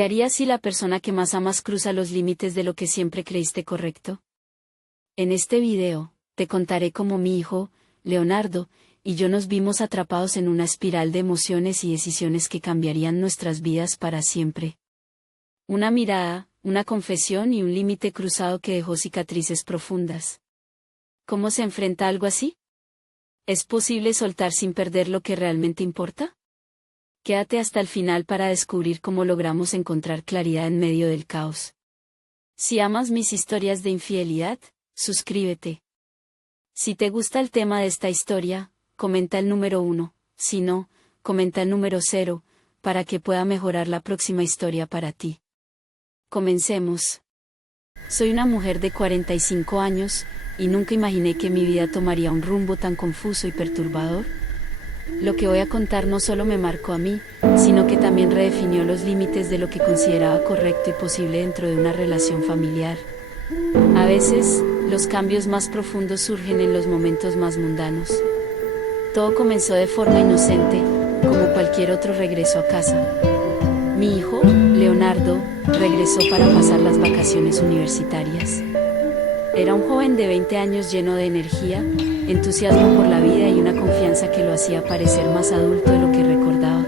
¿Qué harías si la persona que más amas cruza los límites de lo que siempre creíste correcto? En este video, te contaré cómo mi hijo, Leonardo, y yo nos vimos atrapados en una espiral de emociones y decisiones que cambiarían nuestras vidas para siempre. Una mirada, una confesión y un límite cruzado que dejó cicatrices profundas. ¿Cómo se enfrenta algo así? ¿Es posible soltar sin perder lo que realmente importa? Quédate hasta el final para descubrir cómo logramos encontrar claridad en medio del caos. Si amas mis historias de infidelidad, suscríbete. Si te gusta el tema de esta historia, comenta el número 1, si no, comenta el número 0, para que pueda mejorar la próxima historia para ti. Comencemos. Soy una mujer de 45 años, y nunca imaginé que mi vida tomaría un rumbo tan confuso y perturbador. Lo que voy a contar no solo me marcó a mí, sino que también redefinió los límites de lo que consideraba correcto y posible dentro de una relación familiar. A veces, los cambios más profundos surgen en los momentos más mundanos. Todo comenzó de forma inocente, como cualquier otro regreso a casa. Mi hijo, Leonardo, regresó para pasar las vacaciones universitarias. Era un joven de 20 años lleno de energía, entusiasmo por la vida y una confianza que lo hacía parecer más adulto de lo que recordaba.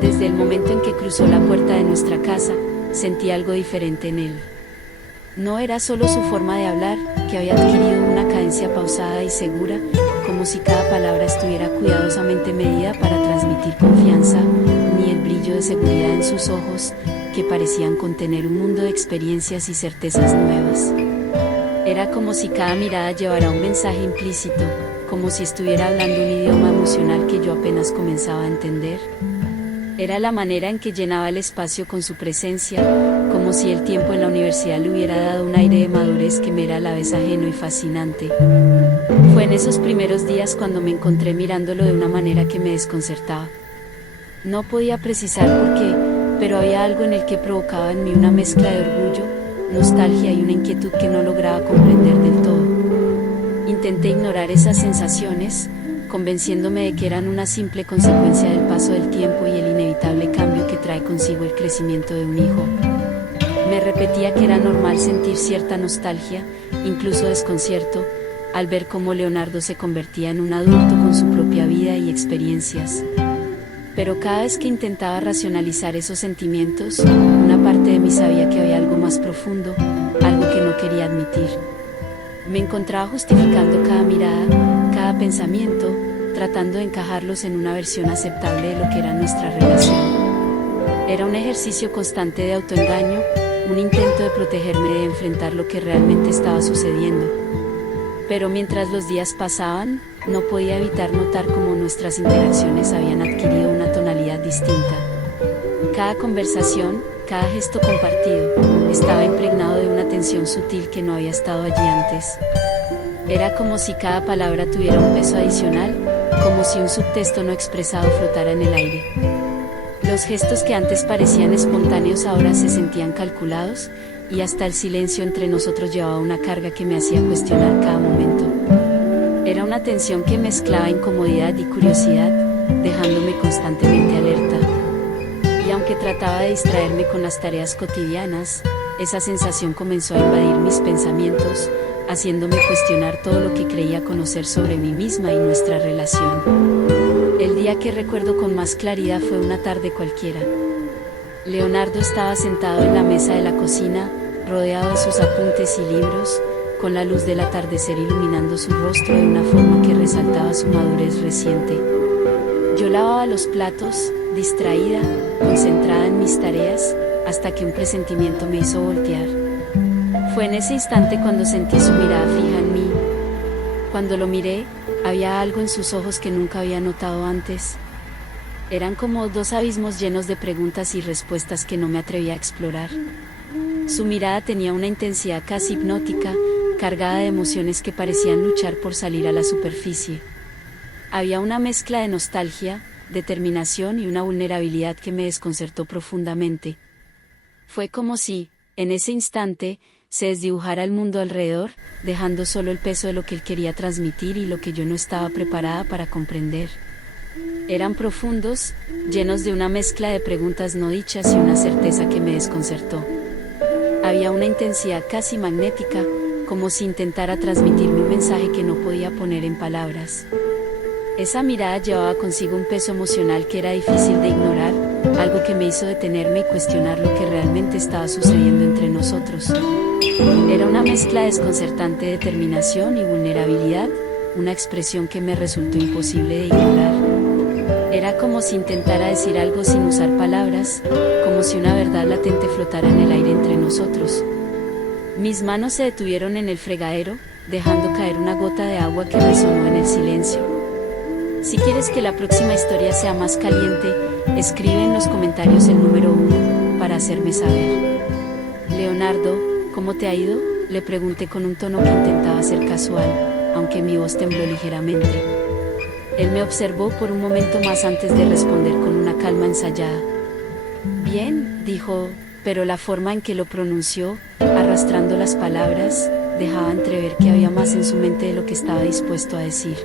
Desde el momento en que cruzó la puerta de nuestra casa, sentí algo diferente en él. No era solo su forma de hablar, que había adquirido una cadencia pausada y segura, como si cada palabra estuviera cuidadosamente medida para transmitir confianza, ni el brillo de seguridad en sus ojos, que parecían contener un mundo de experiencias y certezas nuevas. Era como si cada mirada llevara un mensaje implícito, como si estuviera hablando un idioma emocional que yo apenas comenzaba a entender. Era la manera en que llenaba el espacio con su presencia, como si el tiempo en la universidad le hubiera dado un aire de madurez que me era a la vez ajeno y fascinante. Fue en esos primeros días cuando me encontré mirándolo de una manera que me desconcertaba. No podía precisar por qué, pero había algo en el que provocaba en mí una mezcla de orgullo, nostalgia y una inquietud que no lograba comprender del todo. Intenté ignorar esas sensaciones, convenciéndome de que eran una simple consecuencia del paso del tiempo y el inevitable cambio que trae consigo el crecimiento de un hijo. Me repetía que era normal sentir cierta nostalgia, incluso desconcierto, al ver cómo Leonardo se convertía en un adulto con su propia vida y experiencias. Pero cada vez que intentaba racionalizar esos sentimientos, una parte de mí sabía que había algo más profundo, algo que no quería admitir. Me encontraba justificando cada mirada, cada pensamiento, tratando de encajarlos en una versión aceptable de lo que era nuestra relación. Era un ejercicio constante de autoengaño, un intento de protegerme de enfrentar lo que realmente estaba sucediendo. Pero mientras los días pasaban, no podía evitar notar cómo nuestras interacciones habían adquirido una tonalidad distinta. Cada conversación, cada gesto compartido, estaba impregnado de una tensión sutil que no había estado allí antes. Era como si cada palabra tuviera un peso adicional, como si un subtexto no expresado flotara en el aire. Los gestos que antes parecían espontáneos ahora se sentían calculados, y hasta el silencio entre nosotros llevaba una carga que me hacía cuestionar cada momento. Era una tensión que mezclaba incomodidad y curiosidad, dejándome constantemente alerta. Y aunque trataba de distraerme con las tareas cotidianas, esa sensación comenzó a invadir mis pensamientos, haciéndome cuestionar todo lo que creía conocer sobre mí misma y nuestra relación. El día que recuerdo con más claridad fue una tarde cualquiera. Leonardo estaba sentado en la mesa de la cocina, rodeado de sus apuntes y libros, con la luz del atardecer iluminando su rostro de una forma que resaltaba su madurez reciente. Yo lavaba los platos, distraída, concentrada en mis tareas, hasta que un presentimiento me hizo voltear. Fue en ese instante cuando sentí su mirada fija en mí. Cuando lo miré, había algo en sus ojos que nunca había notado antes. Eran como dos abismos llenos de preguntas y respuestas que no me atrevía a explorar. Su mirada tenía una intensidad casi hipnótica, cargada de emociones que parecían luchar por salir a la superficie. Había una mezcla de nostalgia, determinación y una vulnerabilidad que me desconcertó profundamente. Fue como si, en ese instante, se desdibujara el mundo alrededor, dejando solo el peso de lo que él quería transmitir y lo que yo no estaba preparada para comprender. Eran profundos, llenos de una mezcla de preguntas no dichas y una certeza que me desconcertó. Había una intensidad casi magnética, como si intentara transmitirme un mensaje que no podía poner en palabras. Esa mirada llevaba consigo un peso emocional que era difícil de ignorar, algo que me hizo detenerme y cuestionar lo que realmente estaba sucediendo entre nosotros. Era una mezcla desconcertante de determinación y vulnerabilidad, una expresión que me resultó imposible de ignorar. Era como si intentara decir algo sin usar palabras, como si una verdad latente flotara en el aire entre nosotros. Mis manos se detuvieron en el fregadero, dejando caer una gota de agua que resonó en el silencio. Si quieres que la próxima historia sea más caliente, escribe en los comentarios el número 1, para hacerme saber. Leonardo, ¿cómo te ha ido?, le pregunté con un tono que intentaba ser casual, aunque mi voz tembló ligeramente. Él me observó por un momento más antes de responder con una calma ensayada. Bien, dijo, pero la forma en que lo pronunció, arrastrando las palabras, dejaba entrever que había más en su mente de lo que estaba dispuesto a decir.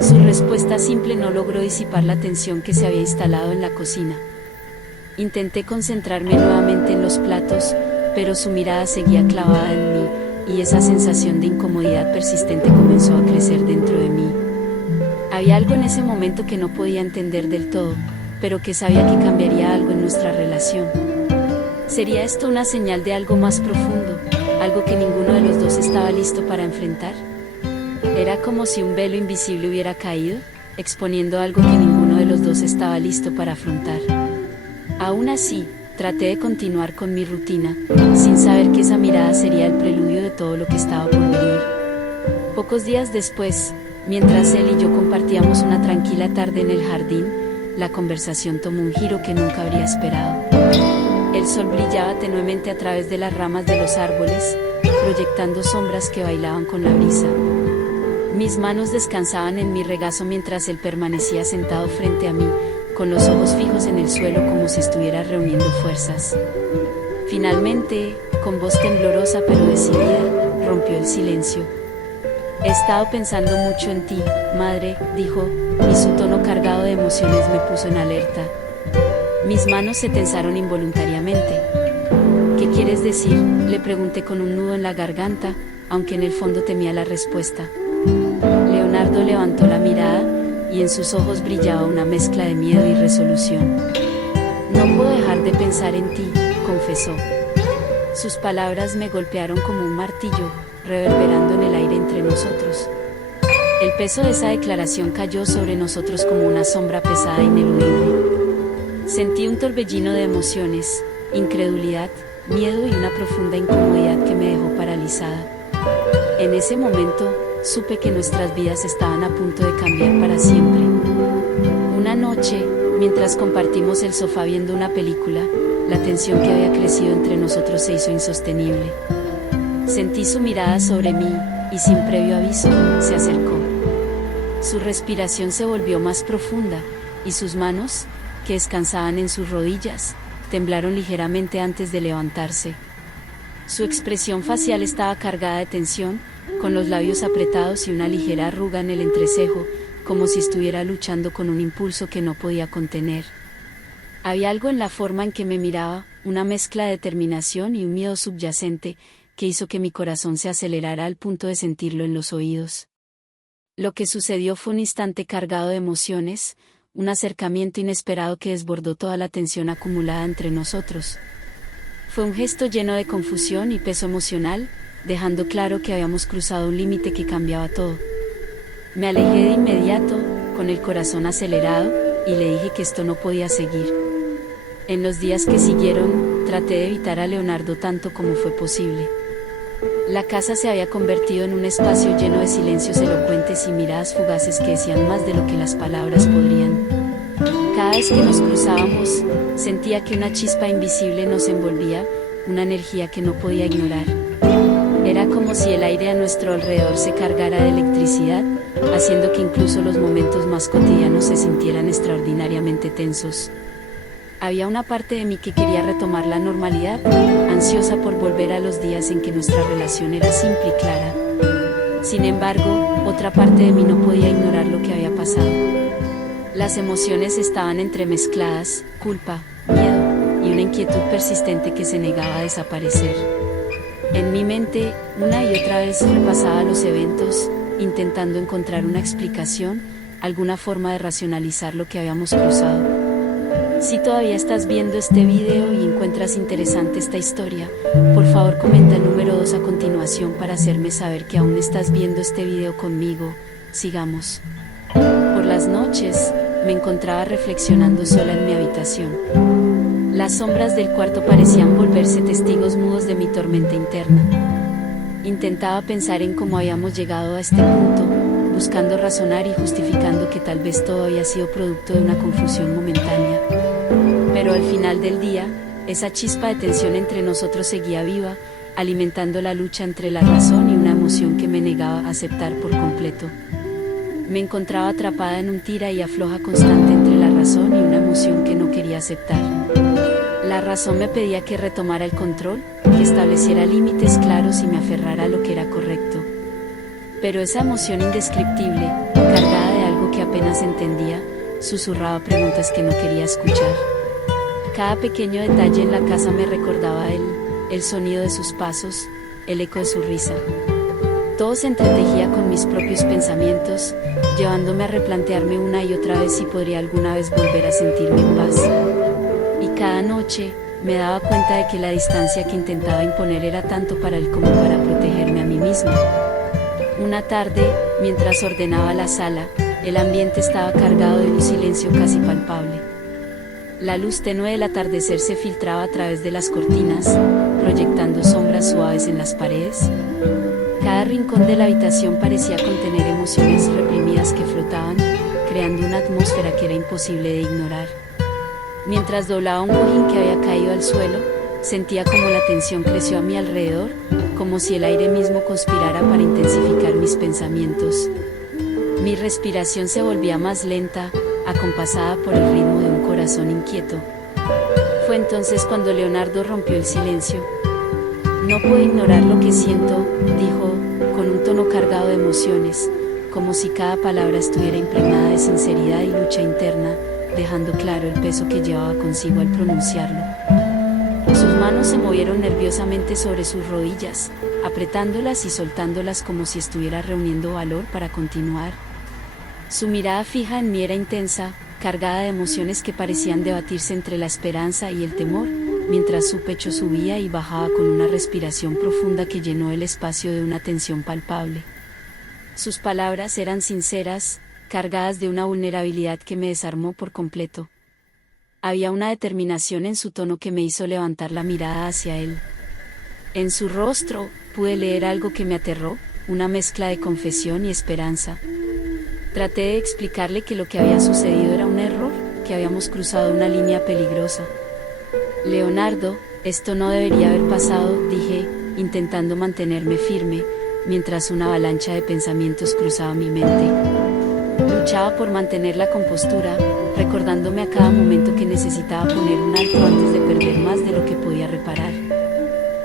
Su respuesta simple no logró disipar la tensión que se había instalado en la cocina. Intenté concentrarme nuevamente en los platos, pero su mirada seguía clavada en mí, y esa sensación de incomodidad persistente comenzó a crecer dentro de mí. Había algo en ese momento que no podía entender del todo, pero que sabía que cambiaría algo en nuestra relación. ¿Sería esto una señal de algo más profundo, algo que ninguno de los dos estaba listo para enfrentar? Era como si un velo invisible hubiera caído, exponiendo algo que ninguno de los dos estaba listo para afrontar. Aún así, traté de continuar con mi rutina, sin saber que esa mirada sería el preludio de todo lo que estaba por venir. Pocos días después, mientras él y yo compartíamos una tranquila tarde en el jardín, la conversación tomó un giro que nunca habría esperado. El sol brillaba tenuemente a través de las ramas de los árboles, proyectando sombras que bailaban con la brisa. Mis manos descansaban en mi regazo mientras él permanecía sentado frente a mí, con los ojos fijos en el suelo como si estuviera reuniendo fuerzas. Finalmente, con voz temblorosa pero decidida, rompió el silencio. He estado pensando mucho en ti, madre, dijo, y su tono cargado de emociones me puso en alerta. Mis manos se tensaron involuntariamente. ¿Qué quieres decir?, le pregunté con un nudo en la garganta, aunque en el fondo temía la respuesta. Leonardo levantó la mirada, y en sus ojos brillaba una mezcla de miedo y resolución. No puedo dejar de pensar en ti, confesó. Sus palabras me golpearon como un martillo, reverberando en el aire entre nosotros. El peso de esa declaración cayó sobre nosotros como una sombra pesada e ineludible. Sentí un torbellino de emociones, incredulidad, miedo y una profunda incomodidad que me dejó paralizada. En ese momento, supe que nuestras vidas estaban a punto de cambiar para siempre. Una noche, mientras compartimos el sofá viendo una película, la tensión que había crecido entre nosotros se hizo insostenible. Sentí su mirada sobre mí, y sin previo aviso, se acercó. Su respiración se volvió más profunda, y sus manos, que descansaban en sus rodillas, temblaron ligeramente antes de levantarse. Su expresión facial estaba cargada de tensión, con los labios apretados y una ligera arruga en el entrecejo, como si estuviera luchando con un impulso que no podía contener. Había algo en la forma en que me miraba, una mezcla de determinación y un miedo subyacente, que hizo que mi corazón se acelerara al punto de sentirlo en los oídos. Lo que sucedió fue un instante cargado de emociones, un acercamiento inesperado que desbordó toda la tensión acumulada entre nosotros. Fue un gesto lleno de confusión y peso emocional, dejando claro que habíamos cruzado un límite que cambiaba todo. Me alejé de inmediato, con el corazón acelerado, y le dije que esto no podía seguir. En los días que siguieron, traté de evitar a Leonardo tanto como fue posible. La casa se había convertido en un espacio lleno de silencios elocuentes y miradas fugaces que decían más de lo que las palabras podrían. Cada vez que nos cruzábamos, sentía que una chispa invisible nos envolvía, una energía que no podía ignorar. Era como si el aire a nuestro alrededor se cargara de electricidad, haciendo que incluso los momentos más cotidianos se sintieran extraordinariamente tensos. Había una parte de mí que quería retomar la normalidad, ansiosa por volver a los días en que nuestra relación era simple y clara. Sin embargo, otra parte de mí no podía ignorar lo que había pasado. Las emociones estaban entremezcladas, culpa, miedo, y una inquietud persistente que se negaba a desaparecer. En mi mente, una y otra vez repasaba los eventos, intentando encontrar una explicación, alguna forma de racionalizar lo que habíamos cruzado. Si todavía estás viendo este video y encuentras interesante esta historia, por favor comenta el número 2 a continuación para hacerme saber que aún estás viendo este video conmigo. Sigamos. Por las noches, me encontraba reflexionando sola en mi habitación. Las sombras del cuarto parecían volverse testigos mudos de mi tormenta interna. Intentaba pensar en cómo habíamos llegado a este punto, buscando razonar y justificando que tal vez todo había sido producto de una confusión momentánea. Pero al final del día, esa chispa de tensión entre nosotros seguía viva, alimentando la lucha entre la razón y una emoción que me negaba a aceptar por completo. Me encontraba atrapada en un tira y afloja constante entre la razón y una emoción que no quería aceptar. La razón me pedía que retomara el control, que estableciera límites claros y me aferrara a lo que era correcto. Pero esa emoción indescriptible, cargada de algo que apenas entendía, susurraba preguntas que no quería escuchar. Cada pequeño detalle en la casa me recordaba a él, el sonido de sus pasos, el eco de su risa. Todo se entretejía con mis propios pensamientos, llevándome a replantearme una y otra vez si podría alguna vez volver a sentirme en paz. Y cada noche, me daba cuenta de que la distancia que intentaba imponer era tanto para él como para protegerme a mí misma. Una tarde, mientras ordenaba la sala, el ambiente estaba cargado de un silencio casi palpable. La luz tenue del atardecer se filtraba a través de las cortinas, proyectando sombras suaves en las paredes. Cada rincón de la habitación parecía contener emociones reprimidas que flotaban, creando una atmósfera que era imposible de ignorar. Mientras doblaba un cojín que había caído al suelo, sentía como la tensión creció a mi alrededor, como si el aire mismo conspirara para intensificar mis pensamientos. Mi respiración se volvía más lenta, acompasada por el ritmo de un corazón inquieto. Fue entonces cuando Leonardo rompió el silencio. No puedo ignorar lo que siento, dijo, con un tono cargado de emociones, como si cada palabra estuviera impregnada de sinceridad y lucha interna, dejando claro el peso que llevaba consigo al pronunciarlo. Sus manos se movieron nerviosamente sobre sus rodillas, apretándolas y soltándolas como si estuviera reuniendo valor para continuar. Su mirada fija en mí era intensa, cargada de emociones que parecían debatirse entre la esperanza y el temor, mientras su pecho subía y bajaba con una respiración profunda que llenó el espacio de una tensión palpable. Sus palabras eran sinceras, cargadas de una vulnerabilidad que me desarmó por completo. Había una determinación en su tono que me hizo levantar la mirada hacia él. En su rostro, pude leer algo que me aterró, una mezcla de confesión y esperanza. Traté de explicarle que lo que había sucedido era un error, que habíamos cruzado una línea peligrosa. Leonardo, esto no debería haber pasado, dije, intentando mantenerme firme, mientras una avalancha de pensamientos cruzaba mi mente. Luchaba por mantener la compostura, recordándome a cada momento que necesitaba poner un alto antes de perder más de lo que podía reparar.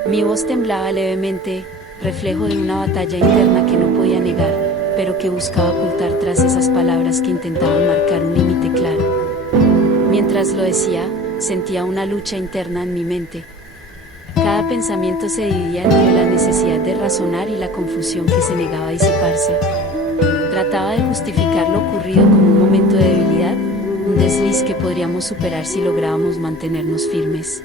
Mi voz temblaba levemente, reflejo de una batalla interna que no podía negar, pero que buscaba ocultar tras esas palabras que intentaban marcar un límite claro. Mientras lo decía, sentía una lucha interna en mi mente. Cada pensamiento se dividía entre la necesidad de razonar y la confusión que se negaba a disiparse. Trataba de justificar lo ocurrido como un momento de debilidad, un desliz que podríamos superar si lográbamos mantenernos firmes.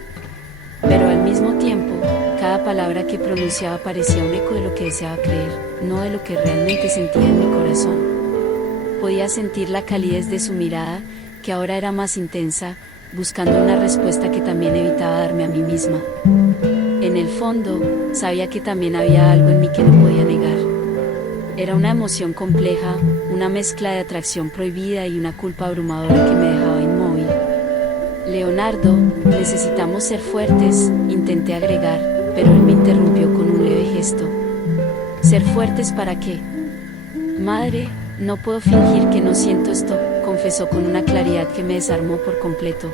Pero al mismo tiempo, cada palabra que pronunciaba parecía un eco de lo que deseaba creer, no de lo que realmente sentía en mi corazón. Podía sentir la calidez de su mirada, que ahora era más intensa, buscando una respuesta que también evitaba darme a mí misma. En el fondo, sabía que también había algo en mí que no podía negar. Era una emoción compleja, una mezcla de atracción prohibida y una culpa abrumadora que me dejaba inmóvil. Leonardo, necesitamos ser fuertes, intenté agregar, pero él me interrumpió con un leve gesto. ¿Ser fuertes para qué? Madre, no puedo fingir que no siento esto, confesó con una claridad que me desarmó por completo.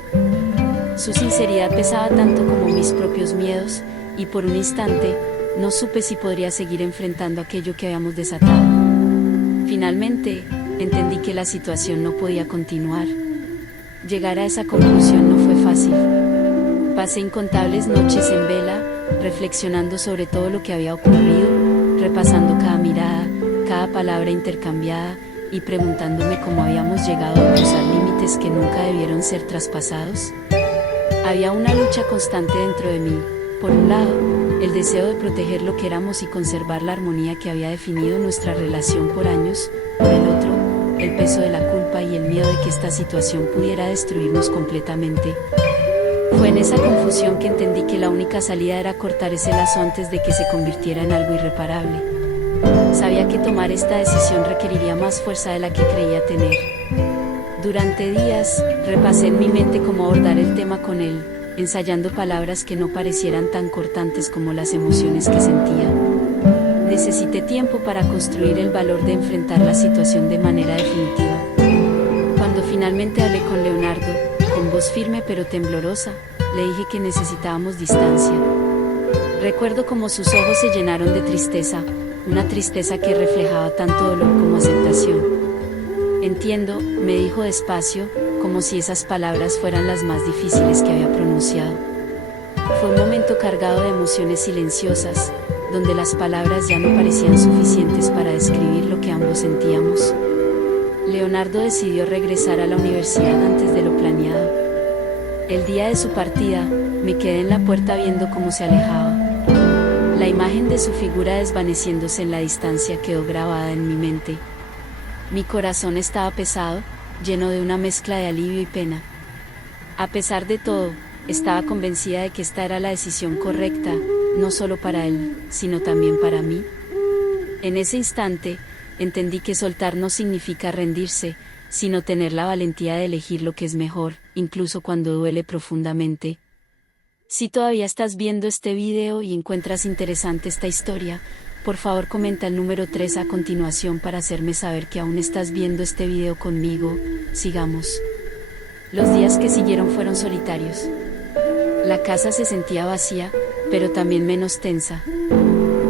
Su sinceridad pesaba tanto como mis propios miedos, y por un instante, no supe si podría seguir enfrentando aquello que habíamos desatado. Finalmente, entendí que la situación no podía continuar. Llegar a esa conclusión no fue fácil. Pasé incontables noches en vela, reflexionando sobre todo lo que había ocurrido, repasando cada mirada, cada palabra intercambiada, y preguntándome cómo habíamos llegado a cruzar límites que nunca debieron ser traspasados. Había una lucha constante dentro de mí. Por un lado, el deseo de proteger lo que éramos y conservar la armonía que había definido nuestra relación por años. Por el otro, el peso de la culpa y el miedo de que esta situación pudiera destruirnos completamente. Fue en esa confusión que entendí que la única salida era cortar ese lazo antes de que se convirtiera en algo irreparable. Sabía que tomar esta decisión requeriría más fuerza de la que creía tener. Durante días, repasé en mi mente cómo abordar el tema con él, ensayando palabras que no parecieran tan cortantes como las emociones que sentía. Necesité tiempo para construir el valor de enfrentar la situación de manera definitiva. Cuando finalmente hablé con Leonardo, con voz firme pero temblorosa, le dije que necesitábamos distancia. Recuerdo cómo sus ojos se llenaron de tristeza, una tristeza que reflejaba tanto dolor como aceptación. Entiendo, me dijo despacio, como si esas palabras fueran las más difíciles que había pronunciado. Fue un momento cargado de emociones silenciosas, donde las palabras ya no parecían suficientes para describir lo que ambos sentíamos. Leonardo decidió regresar a la universidad antes de lo planeado. El día de su partida, me quedé en la puerta viendo cómo se alejaba. La imagen de su figura desvaneciéndose en la distancia quedó grabada en mi mente. Mi corazón estaba pesado, lleno de una mezcla de alivio y pena. A pesar de todo, estaba convencida de que esta era la decisión correcta, no solo para él, sino también para mí. En ese instante, entendí que soltar no significa rendirse, sino tener la valentía de elegir lo que es mejor, incluso cuando duele profundamente. Si todavía estás viendo este video y encuentras interesante esta historia, por favor comenta el número 3 a continuación para hacerme saber que aún estás viendo este video conmigo. Sigamos. Los días que siguieron fueron solitarios. La casa se sentía vacía, pero también menos tensa.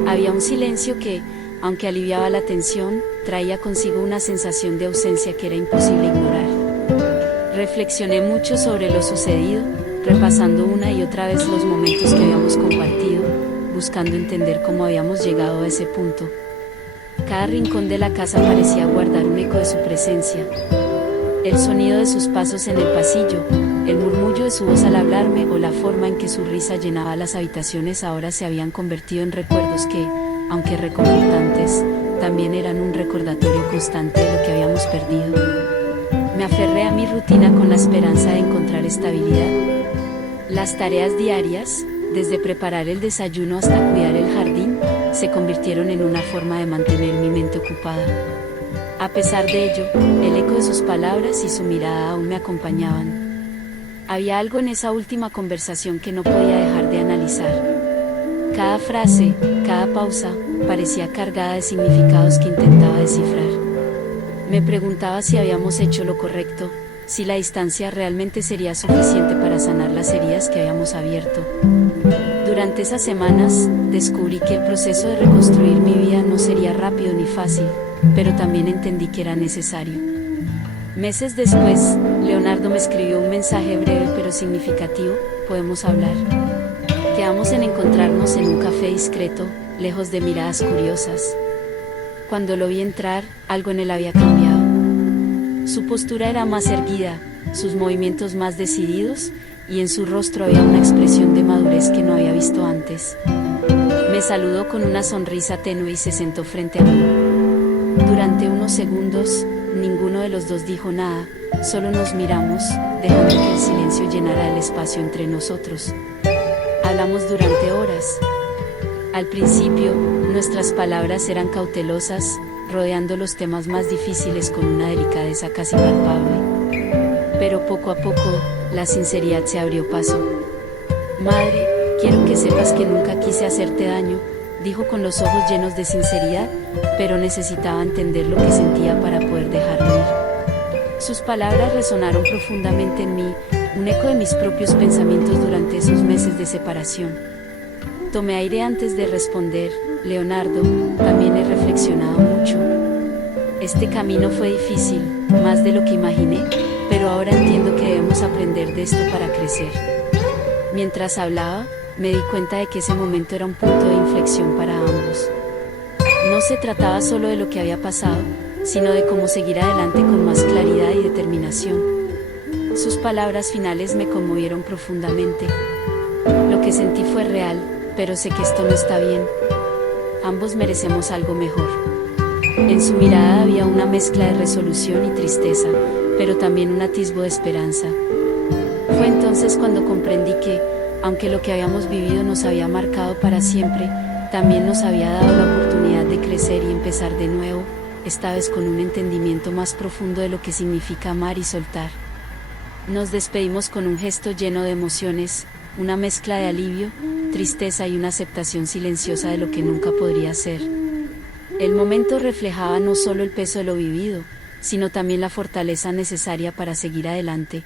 Había un silencio que, aunque aliviaba la tensión, traía consigo una sensación de ausencia que era imposible ignorar. Reflexioné mucho sobre lo sucedido, repasando una y otra vez los momentos que habíamos compartido, buscando entender cómo habíamos llegado a ese punto. Cada rincón de la casa parecía guardar un eco de su presencia. El sonido de sus pasos en el pasillo, el murmullo de su voz al hablarme o la forma en que su risa llenaba las habitaciones ahora se habían convertido en recuerdos que, aunque reconfortantes, también eran un recordatorio constante de lo que habíamos perdido. Me aferré a mi rutina con la esperanza de encontrar estabilidad. Las tareas diarias, desde preparar el desayuno hasta cuidar el jardín, se convirtieron en una forma de mantener mi mente ocupada. A pesar de ello, el eco de sus palabras y su mirada aún me acompañaban. Había algo en esa última conversación que no podía dejar de analizar. Cada frase, cada pausa, parecía cargada de significados que intentaba descifrar. Me preguntaba si habíamos hecho lo correcto, si la distancia realmente sería suficiente para sanar las heridas que habíamos abierto. Durante esas semanas, descubrí que el proceso de reconstruir mi vida no sería rápido ni fácil, pero también entendí que era necesario. Meses después, Leonardo me escribió un mensaje breve pero significativo: ¿podemos hablar? Quedamos en encontrarnos en un café discreto, lejos de miradas curiosas. Cuando lo vi entrar, algo en él había cambiado. Su postura era más erguida, sus movimientos más decididos, y en su rostro había una expresión de madurez que no había visto antes. Me saludó con una sonrisa tenue y se sentó frente a mí. Durante unos segundos, ninguno de los dos dijo nada, solo nos miramos, dejando que el silencio llenara el espacio entre nosotros. Hablamos durante horas. Al principio, nuestras palabras eran cautelosas, rodeando los temas más difíciles con una delicadeza casi palpable. Pero poco a poco, la sinceridad se abrió paso. Madre, quiero que sepas que nunca quise hacerte daño, dijo con los ojos llenos de sinceridad, pero necesitaba entender lo que sentía para poder dejarlo ir. Sus palabras resonaron profundamente en mí, un eco de mis propios pensamientos durante esos meses de separación. Tomé aire antes de responder: Leonardo, también he reflexionado mucho. Este camino fue difícil, más de lo que imaginé, pero ahora entiendo que debemos aprender de esto para crecer. Mientras hablaba, me di cuenta de que ese momento era un punto de inflexión para ambos. No se trataba solo de lo que había pasado, sino de cómo seguir adelante con más claridad y determinación. Sus palabras finales me conmovieron profundamente. Lo que sentí fue real, pero sé que esto no está bien. Ambos merecemos algo mejor. En su mirada había una mezcla de resolución y tristeza, pero también un atisbo de esperanza. Fue entonces cuando comprendí que, aunque lo que habíamos vivido nos había marcado para siempre, también nos había dado la oportunidad de crecer y empezar de nuevo, esta vez con un entendimiento más profundo de lo que significa amar y soltar. Nos despedimos con un gesto lleno de emociones, una mezcla de alivio, tristeza y una aceptación silenciosa de lo que nunca podría ser. El momento reflejaba no solo el peso de lo vivido, sino también la fortaleza necesaria para seguir adelante.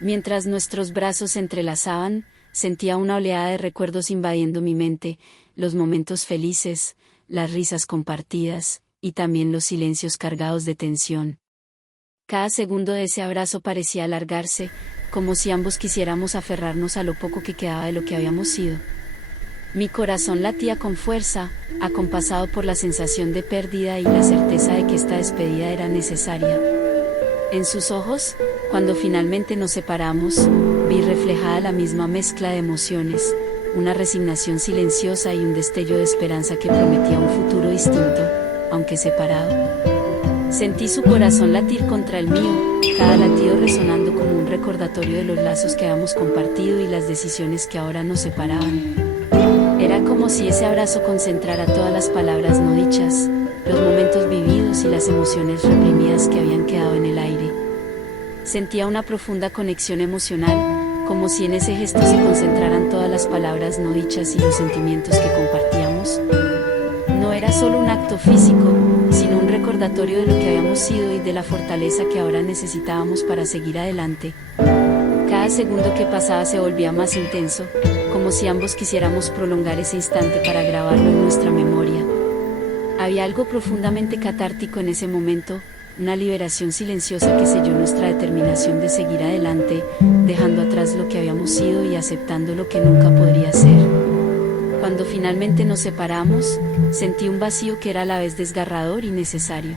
Mientras nuestros brazos se entrelazaban, sentía una oleada de recuerdos invadiendo mi mente, los momentos felices, las risas compartidas, y también los silencios cargados de tensión. Cada segundo de ese abrazo parecía alargarse, como si ambos quisiéramos aferrarnos a lo poco que quedaba de lo que habíamos sido. Mi corazón latía con fuerza, acompasado por la sensación de pérdida y la certeza de que esta despedida era necesaria. En sus ojos, cuando finalmente nos separamos, vi reflejada la misma mezcla de emociones, una resignación silenciosa y un destello de esperanza que prometía un futuro distinto, aunque separado. Sentí su corazón latir contra el mío, cada latido resonando como un recordatorio de los lazos que habíamos compartido y las decisiones que ahora nos separaban. Era como si ese abrazo concentrara todas las palabras no dichas, los momentos vividos y las emociones reprimidas que habían quedado en el aire. Sentía una profunda conexión emocional, como si en ese gesto se concentraran todas las palabras no dichas y los sentimientos que compartíamos. No era solo un acto físico, sino un recordatorio de lo que habíamos sido y de la fortaleza que ahora necesitábamos para seguir adelante. Cada segundo que pasaba se volvía más intenso, como si ambos quisiéramos prolongar ese instante para grabarlo en nuestra memoria. Había algo profundamente catártico en ese momento, una liberación silenciosa que selló nuestra determinación de seguir adelante, dejando atrás lo que habíamos sido y aceptando lo que nunca podría ser. Cuando finalmente nos separamos, sentí un vacío que era a la vez desgarrador y necesario.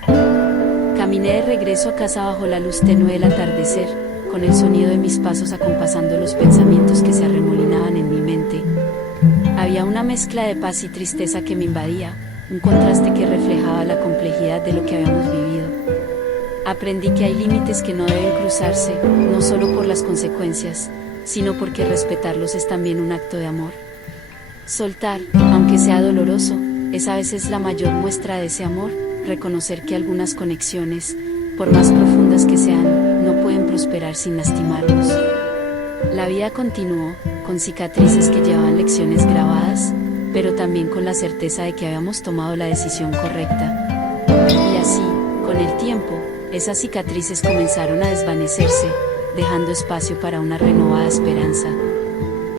Caminé de regreso a casa bajo la luz tenue del atardecer, con el sonido de mis pasos acompasando los pensamientos que se arremolinaban en mi mente. Había una mezcla de paz y tristeza que me invadía, un contraste que reflejaba la complejidad de lo que habíamos vivido. Aprendí que hay límites que no deben cruzarse, no solo por las consecuencias, sino porque respetarlos es también un acto de amor. Soltar, aunque sea doloroso, es a veces la mayor muestra de ese amor, reconocer que algunas conexiones, por más profundas que sean, no pueden prosperar sin lastimarnos. La vida continuó, con cicatrices que llevaban lecciones grabadas, pero también con la certeza de que habíamos tomado la decisión correcta. Y así, con el tiempo, esas cicatrices comenzaron a desvanecerse, dejando espacio para una renovada esperanza.